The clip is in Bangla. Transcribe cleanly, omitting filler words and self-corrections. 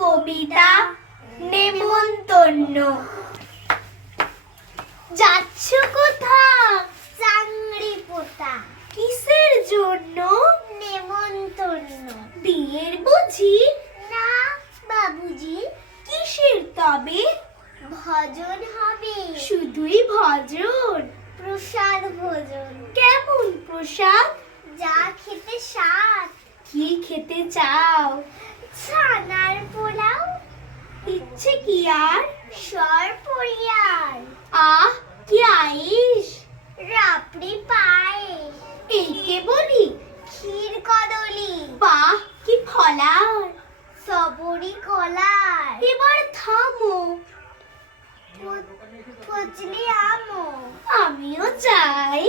কবিতা নেমন্তন্ন। যাচ্ছ কোথাও চাংড়ি পোতা, কিসের জন্য? নেমন্তন্ন। বিয়ের বুঝি? না বাবুজি, কিসের তবে? ভজন হবে, শুধুই ভজন? প্রসাদ ভোজন। কেমন প্রসাদ? যা খেতে স্বাদ, কি খেতে চাও? ছানার পোলাও, ইচ্ছে কি আর? সর পরিয়ার, আহ কি আইস! রাপড়ি পায়েস, এই কে বলি? ক্ষীর কদলি, বাহ কি ফলার! সবরি কলার, এবার থামো, ফজলি আমো। আমিও চাই।